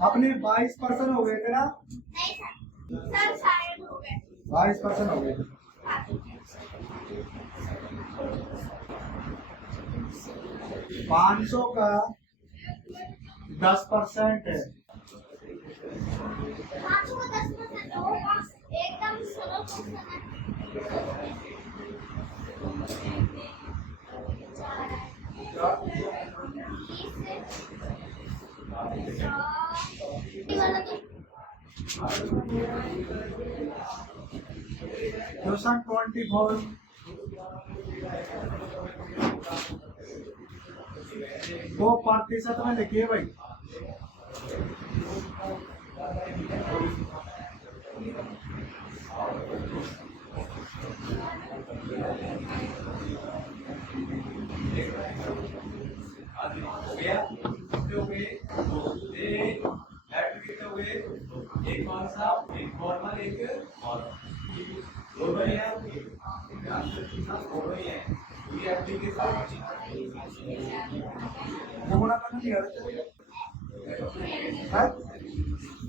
अपने 22% हो गए थे ना? नहीं सर शायद हो गए 22% हो गए थे। 500 का 10% है। 500 का 10% होगा एकदम स्लो क्वेश्चन 24 को प्रतिशत में लिखिए भाई। एक कौन सा एक फॉर्मल एक दोनों ही है दोनों ही है ये एप्लीकेशन गुणा करना नहीं है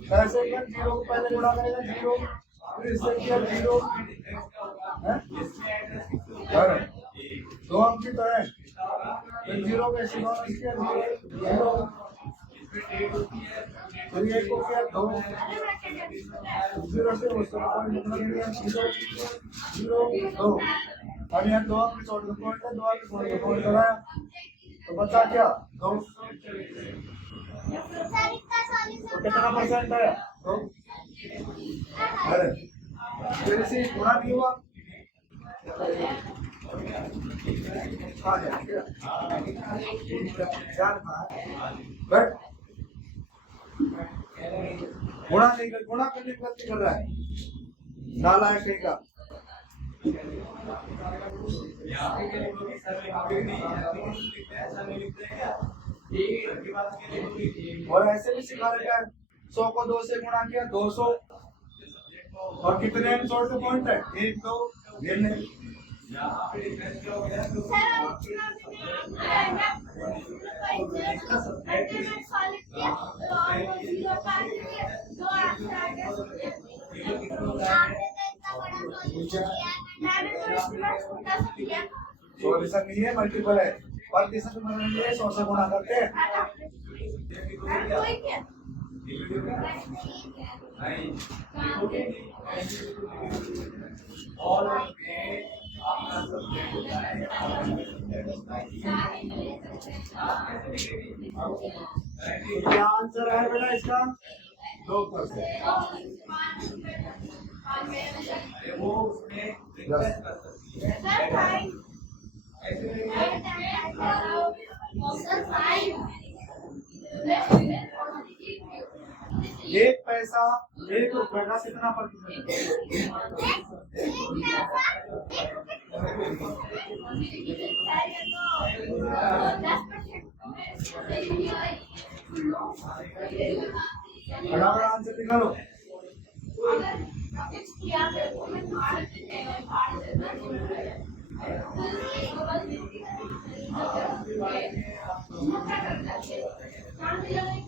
पैसे का 0 को पहले गुणा करेगा 0 फिर इससे किया 0 है दो अंक की तो है फिर 0 के सिवा किया 0 फिर एक को किया 2 0 से उसको मतलब लिया 0 2 और यहाँ 2 अंक छोड़ दो पॉइंट है 2 अंक छोड़ दो पॉइंट कराया तो बचा क्या 2 तो कितना परसेंट आया 2 अरे फिर से गुणा नहीं हुआ आ जाएगा बट गुणा नहीं कर गुणा करने की गलती कर रहा है नाला है कहीं का और ऐसे भी सिखा रखा है 100 को 2 से गुणा किया 200 और कितने छोड़ के पॉइंट है 1 2 गिनने सॉल्यूशन नहीं है मल्टीपल है प्रतिशत में लिए 100 से गुणा करते हैं क्या आंसर है बेटा इसका 2%। एक पैसा 1 रुपए का कितना प्रतिशत बराबर आंसर निकालो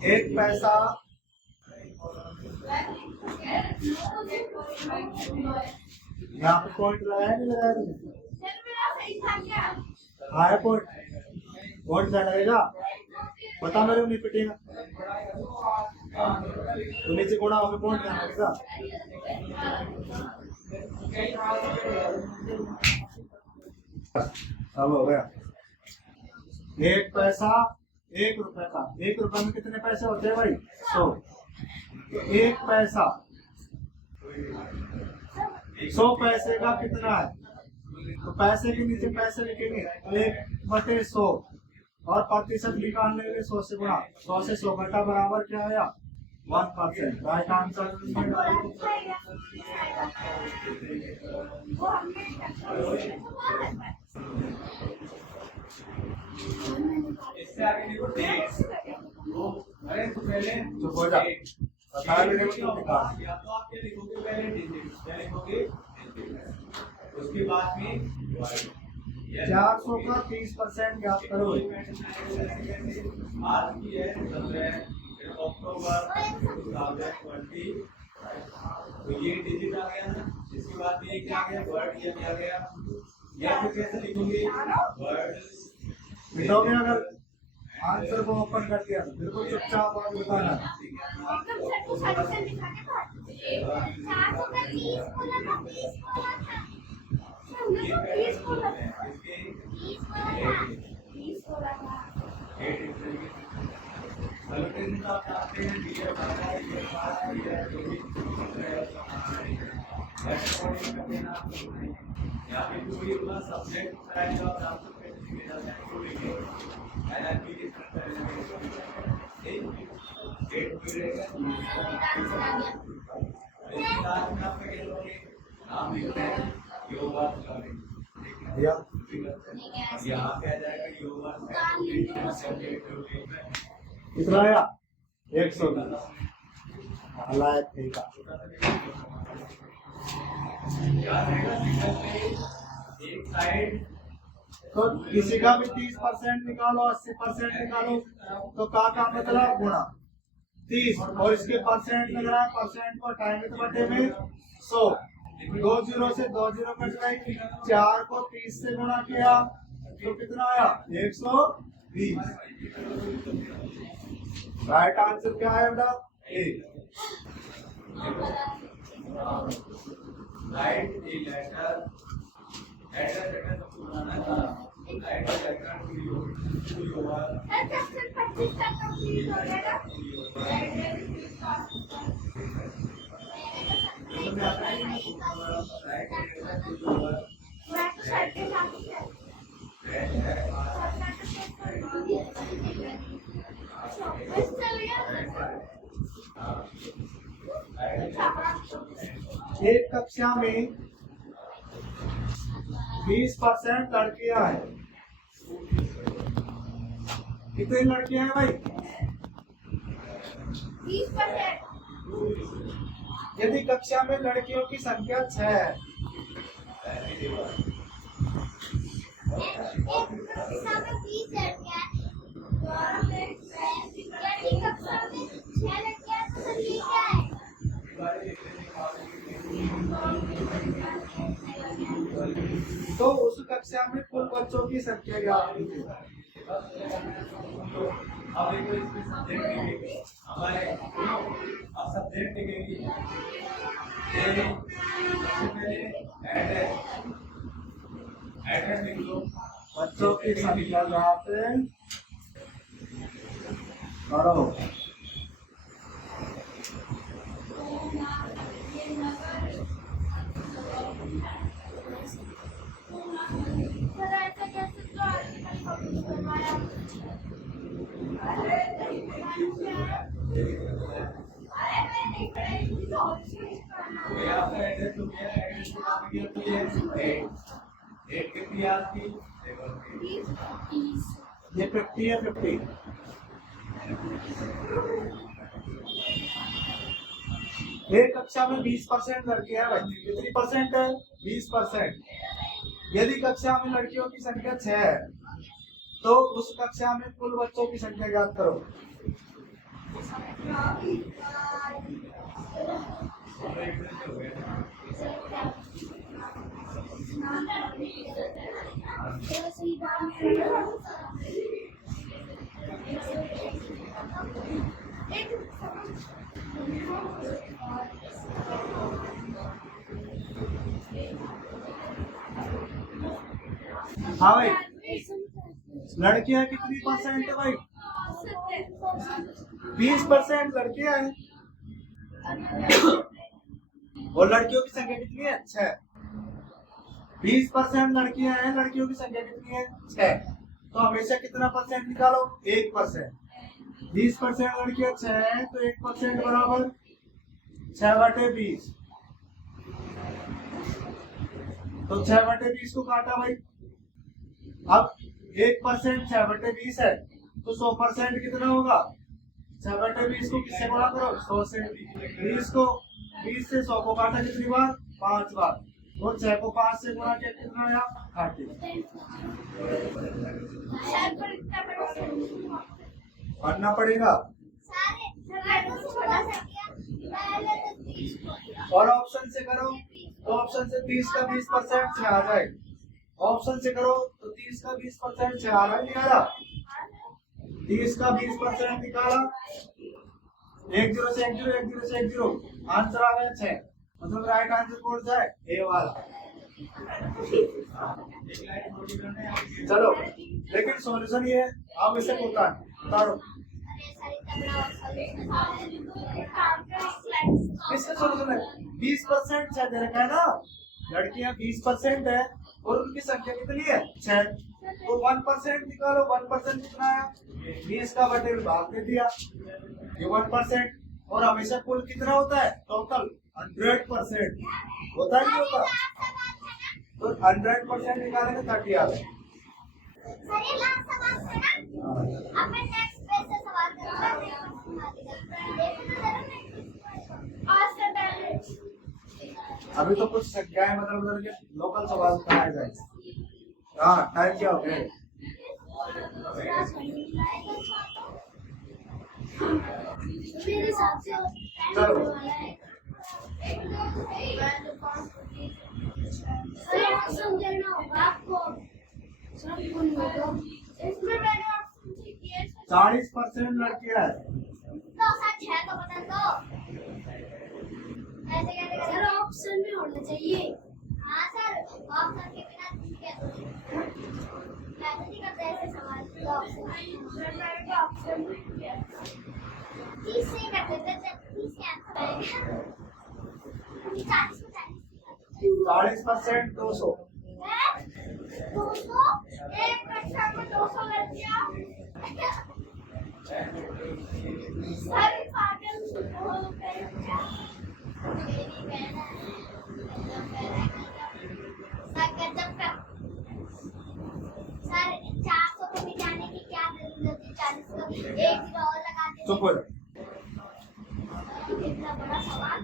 एक पैसा यहाँ पे पॉइंट लगाया नहीं लगाया हाँ है पॉइंट पॉइंट क्या लगेगा बता मेरे को नहीं पिटेगा तो नीचे कोड़ा होगा पॉइंट क्या लगेगा अब हो गया एक पैसा 1 रुपए का 1 रुपए में कितने पैसे होते हैं भाई 100 एक पैसा 100 पैसे का कितना है तो पैसे के नीचे पैसे लिखेंगे 1/100 और प्रतिशत निकालने के लिए 100 से गुणा 100 से 100 घटा बराबर क्या आया 1%। राइट आंसर इससे आगे देखो डेट्स अरे तो पहले चुप हो जा बता मेरे को निकाल या तो आप क्या लिखोगे पहले डिजिट क्या लिखोगे उसके बाद में 400 का 30% ज्ञात करो आज की है 17 अक्टूबर 2020। तो ये डिजिट आ गया ना, इसके बाद ये क्या आ गया, वर्ड ये क्या आ गया, या फिर कैसे लिखोगे वर्ड। विंडो में अगर आंसर को ओपन कर दिया तो बिल्कुल चुपचाप आगे बताना। एकदम सर को सॉल्यूशन दिखा के बाद 400 का 30 बोला था, 30 बोला था, हमने तो 30 बोला था, 30 बोला था, 30 बोला था। सॉल्यूशन आप चाहते हैं दिया जाता है, ये बात है जो भी रेकॉर्डिंग करके ना या फिर कोई अपना सब्जेक्ट है जो आप डाल सकते हैं, लिखे जाते हैं तो लिखे एनएलपी के तरह डेट भी रहेगा। इस क्लास में आप क्या करोगे, नाम लिखते हैं योगा करेंगे दिया यहाँ पे आ जाएगा योगा कितना आया 120 अल्लाह ठीक है। एक साइड तो किसी का भी 30% निकालो 80% निकालो तो का मतलब गुणा 30 और इसके परसेंट लग रहा है, परसेंट को हटाएंगे तो बटे में 100, 2 जीरो से 2 जीरो कट गई, 4 को 30 से गुणा किया तो कितना आया 120। राइट आंसर क्या है बेटा A. Right A letter letter तो पुराना था, right letter to your section 25 का कंप्लीट हो गया ना। मैं तो सर के साथ ही एक कक्षा में 20% लड़कियां हैं। कितनी लड़कियां हैं भाई 20%। यदि कक्षा में लड़कियों की संख्या 6 है एक कक्षा में 20 लड़कियां हैं और यदि कक्षा में 6 लड़कियां हैं तो संख्या क्या है? तो उस कक्षा में कुल बच्चों की संख्या ज्ञात कीजिए। अब एक इसमें सब्जेक्ट लिखेंगे हमारे, अब सब्जेक्ट लिखेंगे सबसे पहले एड्रेस लिख लो, बच्चों की संख्या ज्ञात करो। सर ऐसा कैसे तो आर्टिकल पब्लिश करवाया? अरे मैं नहीं पढ़ी तो तो यहाँ पे एड्रेस हो गया, एड्रेस को नाम दिया तो ये 8 कितनी आपकी 20। ये 50 है 50। एक कक्षा में 20% लड़कियां हैं भाई। कितनी परसेंट है 20%। यदि कक्षा में लड़कियों की संख्या 6 है तो उस कक्षा में कुल बच्चों की संख्या ज्ञात करो। हाँ भाई लड़कियां कितनी परसेंट है भाई 20% लड़कियां हैं और लड़कियों की संख्या कितनी है 6। 20% लड़कियां हैं, लड़कियों की संख्या कितनी है 6। तो हमेशा कितना परसेंट निकालो 1%। 20% लड़कियां 6 हैं तो 1% बराबर 6/20। तो 6/20 को काटा भाई। अब 1% 6/20 है तो 100% कितना होगा 6/20 को किससे गुणा करो 100 से। 20 से 100 को काटा कितनी बार 5 बार और 6 को 5 से गुणा किया कितना आया 30। पढ़ना पड़ेगा। सारे पहले तो 30 बोला। और ऑप्शन से करो तो ऑप्शन से 30 का 20% से आ जाएगा। ऑप्शन से करो तो 30 का 20% से आ रहा है, नहीं आ रहा? 30 का 20% निकाला, 1 0 से 1 0, 1 0 से 1 0, आंसर आ गया 6। मतलब राइट आंसर कौन सा है? ए वाला। चलो लेकिन सॉल्यूशन ये है, आप इसे उतार उतारो। इसका सॉल्यूशन है 20% शायद दे रखा है ना, लड़कियां 20% है और उनकी संख्या कितनी है? 6। तो 1% निकालो, 1% कितना आया? 20 का बटे भाग दे दिया, ये 1%। और हमेशा कुल कितना होता है? टोटल 100% होता है, नहीं होता? तो 100% निकालेंगे 30 आ गए। सर ये लास्ट सवाल था ना? अब मैं नेक्स्ट पेज से सवाल करूंगा। देखो तो जरा आज से पहले अभी तो कुछ संख्याएं बदल के लोकल सवाल कराए जाएंगे। हाँ टाइम क्या हो गया? मेरे हिसाब से चलो समझना होगा आपको। इसमें मैंने ऑप्शन किए 40% लड़कियां है। तो सच है तो बता दो। ऐसे कैसे सर ऑप्शन में होना चाहिए। हाँ सर ऑप्शन के बिना कैसे नहीं करते ऐसे सवाल। ऑप्शन 30 से कर देते 30 के आंसर आएगा। 40 को 40% 200। 200 एक कक्षा में 200 लड़कियां। सर पागल हो गए क्या? मेरी बहन है। सर गजब का। सर 400 को मिटाने की क्या जरूरत है? 40 को 1 0 और लगा दे। चुप हो जाओ। इतना बड़ा सवाल।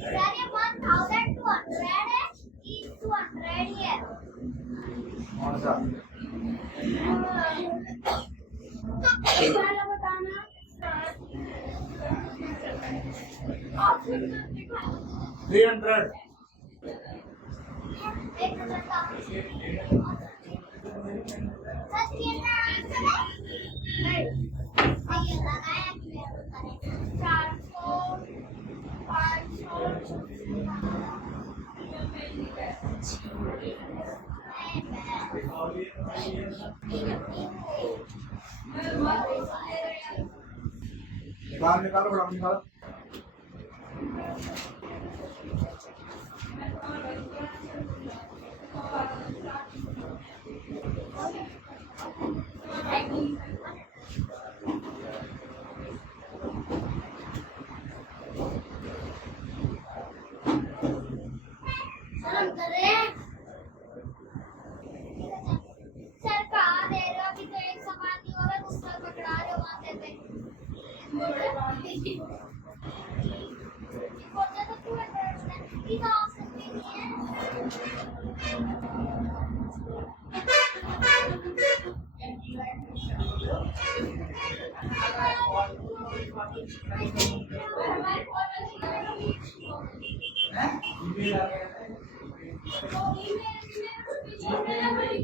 सर ये 1200 है कि 200 ही है? कौन सा? पहला बताना। ऑप्शन 300। एक नंबर का सच ये ना आंसर है? नहीं ये लगाया कि मैं करें 400 500 बाहर निकालो, बड़ा निकालो। शर्म करे। सर कहाँ दे रहे हो? अभी तो एक सवाल नहीं हो रहा, दूसरा पकड़ा रहे हो वहाँ पे। बोलते तो क्यों है? इधर ऑप्शन भी नहीं है। मेरा भी यार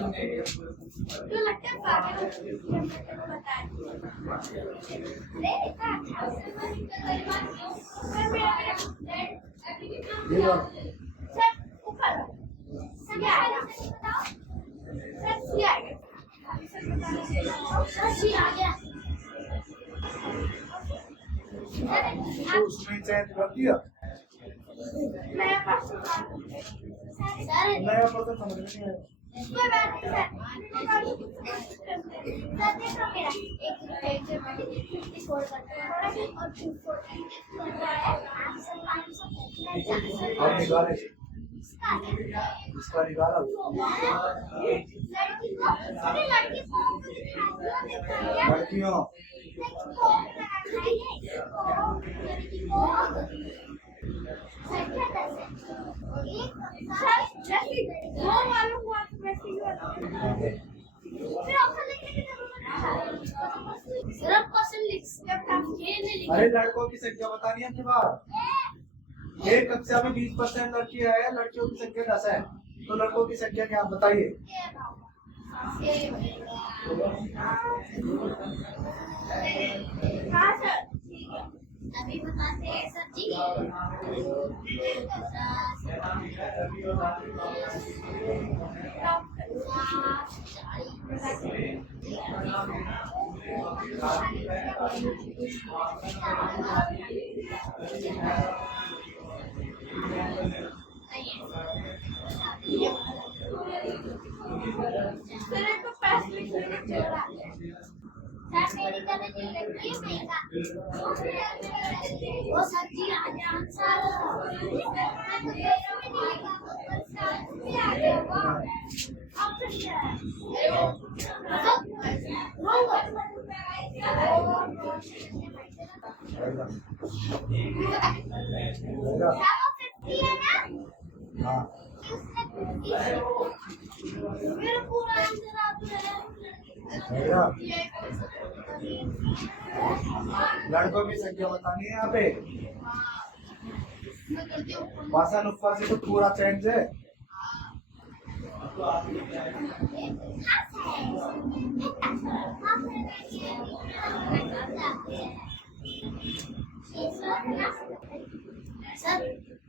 तो लगता है पागल बताए सर ऊपर सर क्या आएगा बताओ सर क्या आएगा सर सी आ गया उसमें चेंज कर दिया। नया पर्सन नया पर्सन समझ में नहीं आया। कोई बात नहीं सर, सर देखो मेरा एक 54 करता है और 240 करता है 500 और निकाले इसका इसका निकाला लड़की को अरे लड़की को दिखाया लड़कियों अरे लड़कों की संख्या बतानी है आपके पास। एक कक्षा में 20% लड़कियां है, लड़कियों की संख्या 10 है, तो लड़कों की संख्या क्या आप बताइए। हाँ सर अभी बताते हैं सर जी मेरी तरह नहीं लगती वो सब्जी आ जाए हाँ मेरा पूरा आंसर आप भैया लड़कों की संख्या बतानी है यहाँ पे। भाषण ऊपर से तो पूरा चेंज है।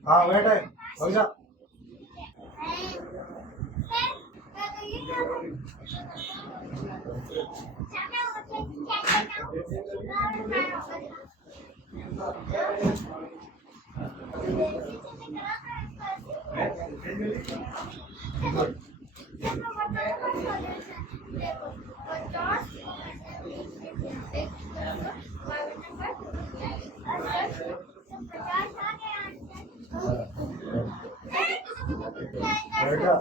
हाँ बेटा हो जा। बेटा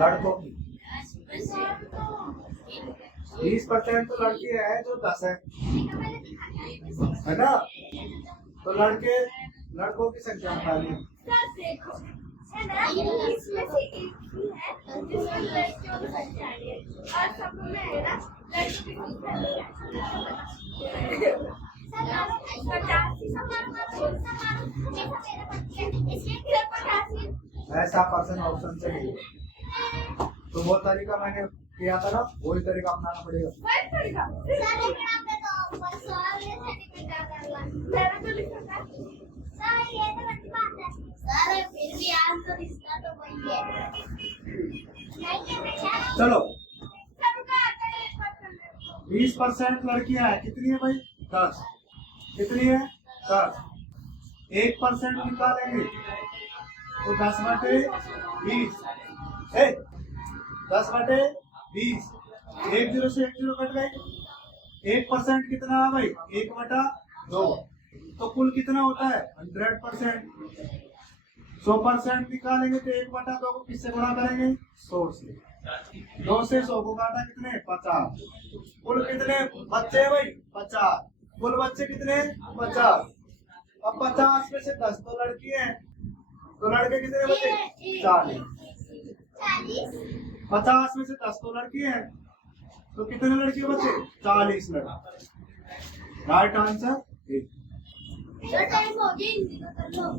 लड़कों की 20% तो लड़की है जो 10 है ना। तो लड़कों की संख्या बतानी ऐसा पर्सन ऑप्शन से नहीं। तो वो तरीका मैंने किया था ना, वही तरीका अपनाना पड़ेगा। चलो 20% लड़कियां है, कितनी है भाई 10, कितनी है 10, 1% निकालेंगे तो 10/20, 10/20, 1 0 से 1 0 कट गए। 1% कितना है भाई 1/2, तो कुल कितना होता है 100%। 100% निकालेंगे तो 1/2 को किससे गुणा करेंगे 100 से। 2 से 100 को काटा कितने 50। कुल कितने बच्चे भाई 50, कुल बच्चे कितने 50। अब 50 में से 10 तो लड़की है, तो लड़के कितने बचे 40। 50 में से 10 तो लड़की है, तो कितने लड़के बचे 40 लड़के। Right answer. टाइम हो गया।